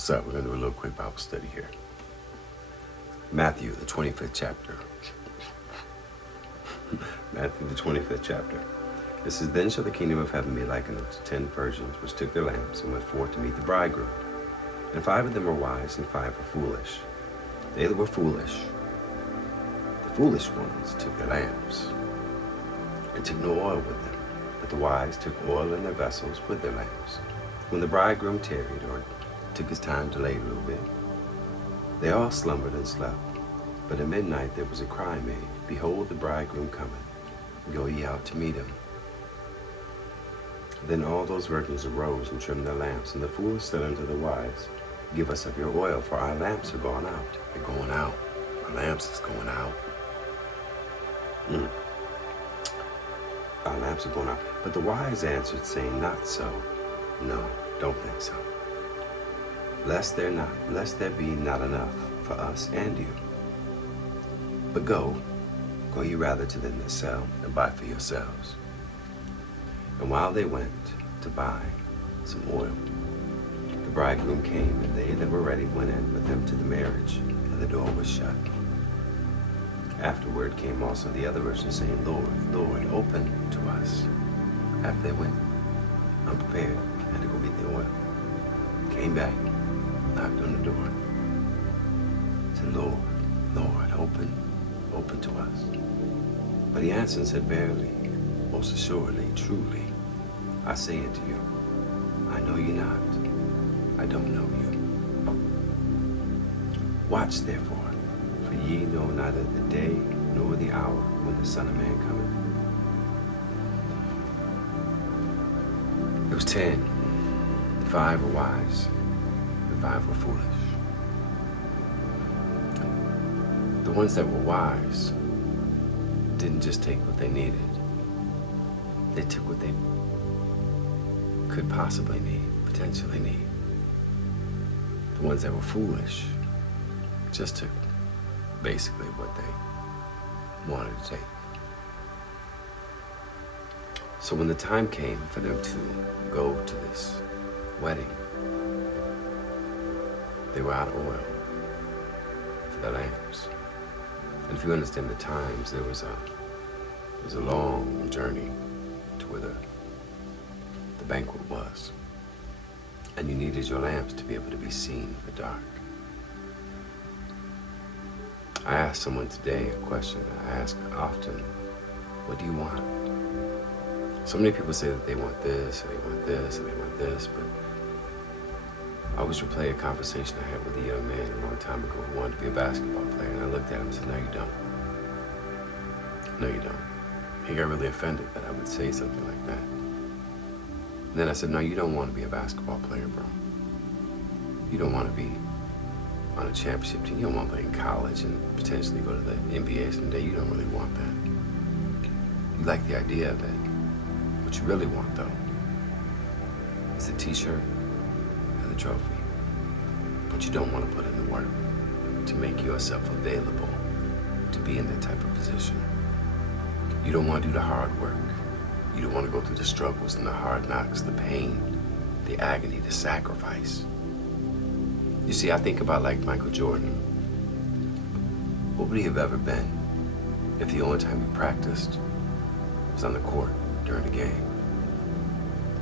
What's up? We're going to do a little quick Bible study here. Matthew, the 25th chapter. Matthew, the 25th chapter. It says, Then shall the kingdom of heaven be likened unto 10 virgins, which took their lamps and went forth to meet the bridegroom. And 5 of them were wise, and 5 were foolish. They that were foolish, the foolish ones, took their lamps, and took no oil with them. But the wise took oil in their vessels with their lamps. When the bridegroom tarried, or took his time to delay a little bit, they all slumbered and slept. But at midnight there was a cry made, Behold, the bridegroom cometh, go ye out to meet him. Then all those virgins arose and trimmed their lamps. And the foolish said unto the wise, Give us of your oil, for our lamps are gone out. They're going out. Our lamps is going out. Our lamps are going out. But the wise answered, saying, Not so. No, don't think so. Lest there be not enough for us and you. But go ye rather to them that sell, and buy for yourselves. And while they went to buy some oil, the bridegroom came, and they that were ready went in with him to the marriage, and the door was shut. Afterward came also the other virgins, saying, Lord, Lord, open to us. After they went unprepared, had to go get the oil. Came back, knocked on the door. Said, Lord, Lord, open to us. But he answered and said, Verily, most assuredly, truly, I say unto you, I know you not. I don't know you. Watch therefore, for ye know neither the day nor the hour when the Son of Man cometh. It was 10. 5 were wise, and 5 were foolish. The ones that were wise didn't just take what they needed. They took what they could possibly need, potentially need. The ones that were foolish just took basically what they wanted to take. So when the time came for them to go to this wedding, they were out of oil for their lamps. And if you understand the times, there was a long journey to where the banquet was. And you needed your lamps to be able to be seen in the dark. I asked someone today a question that I ask often, what do you want? So many people say that they want this, and they want this, and they want this, but I always replay a conversation I had with a young man a long time ago who wanted to be a basketball player, and I looked at him and said, no, you don't. No, you don't. He got really offended that I would say something like that. And then I said, no, you don't want to be a basketball player, bro. You don't want to be on a championship team. You don't want to play in college and potentially go to the NBA someday. You don't really want that. You like the idea of it. What you really want, though, is the t-shirt and the trophy. But you don't want to put in the work to make yourself available to be in that type of position. You don't want to do the hard work. You don't want to go through the struggles and the hard knocks, the pain, the agony, the sacrifice. You see, I think about like Michael Jordan. What would he have ever been if the only time he practiced was on the court during the game?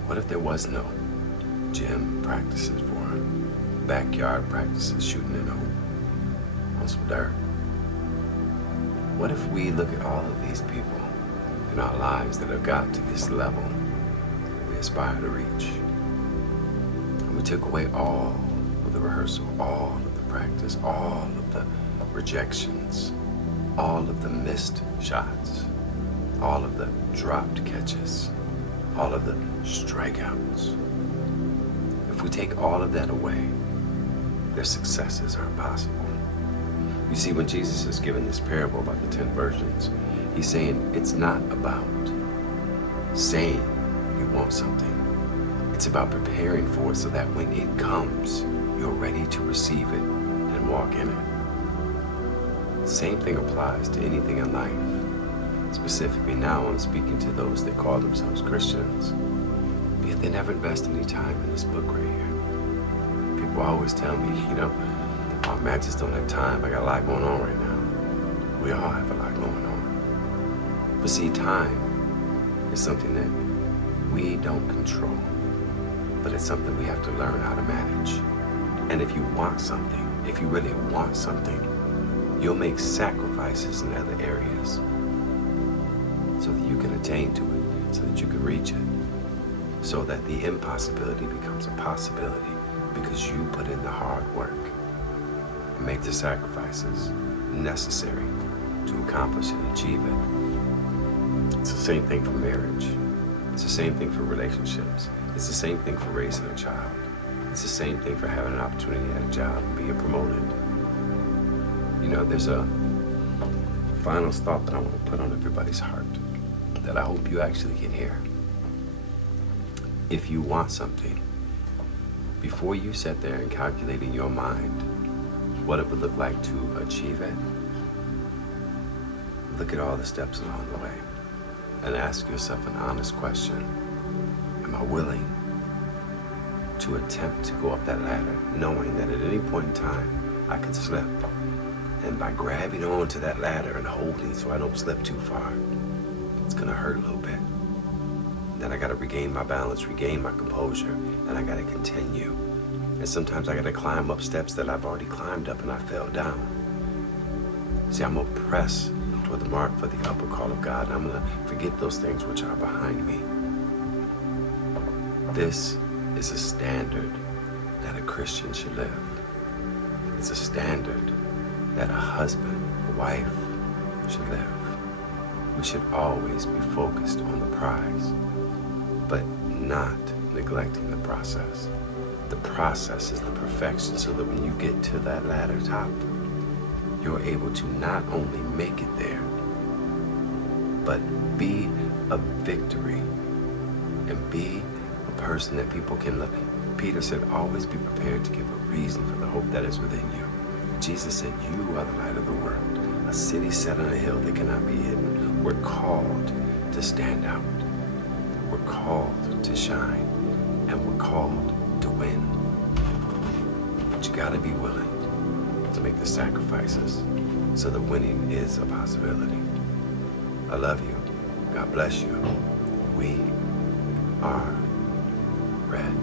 What if there was no gym practices for him, backyard practices, shooting in a hoop on some dirt? What if we look at all of these people in our lives that have got to this level that we aspire to reach, and we took away all of the rehearsal, all of the practice, all of the rejections, all of the missed shots, all of the dropped catches, all of the strikeouts. If we take all of that away, their successes are impossible. You see, when Jesus is giving this parable about the 10 virgins, he's saying it's not about saying you want something. It's about preparing for it so that when it comes, you're ready to receive it and walk in it. Same thing applies to anything in life. Specifically now, I'm speaking to those that call themselves Christians, yet they never invest any time in this book right here. People People always tell me, oh man, I just don't have time. I got a lot going on right now. We all have a lot going on. But see, time is something that we don't control, but it's something we have to learn how to manage. And if you want something, if you really want something, you'll make sacrifices in other areas so that you can attain to it, so that you can reach it, so that the impossibility becomes a possibility because you put in the hard work and make the sacrifices necessary to accomplish and achieve it. It's the same thing for marriage. It's the same thing for relationships. It's the same thing for raising a child. It's the same thing for having an opportunity at a job and being promoted. There's a final thought that I want to put on everybody's heart that I hope you actually can hear. If you want something, before you sit there and calculate in your mind what it would look like to achieve it, look at all the steps along the way and ask yourself an honest question. Am I willing to attempt to go up that ladder knowing that at any point in time I could slip? And by grabbing onto that ladder and holding so I don't slip too far, it's gonna hurt a little bit. Then I gotta regain my balance, regain my composure, and I gotta continue. And sometimes I gotta climb up steps that I've already climbed up and I fell down. See, I'm gonna press toward the mark for the upper call of God, and I'm gonna forget those things which are behind me. This is a standard that a Christian should live. It's a standard that a husband, a wife should live. We should always be focused on the prize, but not neglecting the process. The process is the perfection so that when you get to that ladder top, you're able to not only make it there, but be a victory and be a person that people can love. Peter said, always be prepared to give a reason for the hope that is within you. Jesus said, you are the light of the world, a city set on a hill that cannot be hidden. We're called to stand out. We're called to shine, and we're called to win. But you gotta be willing to make the sacrifices so that winning is a possibility. I love you. God bless you. We are Red.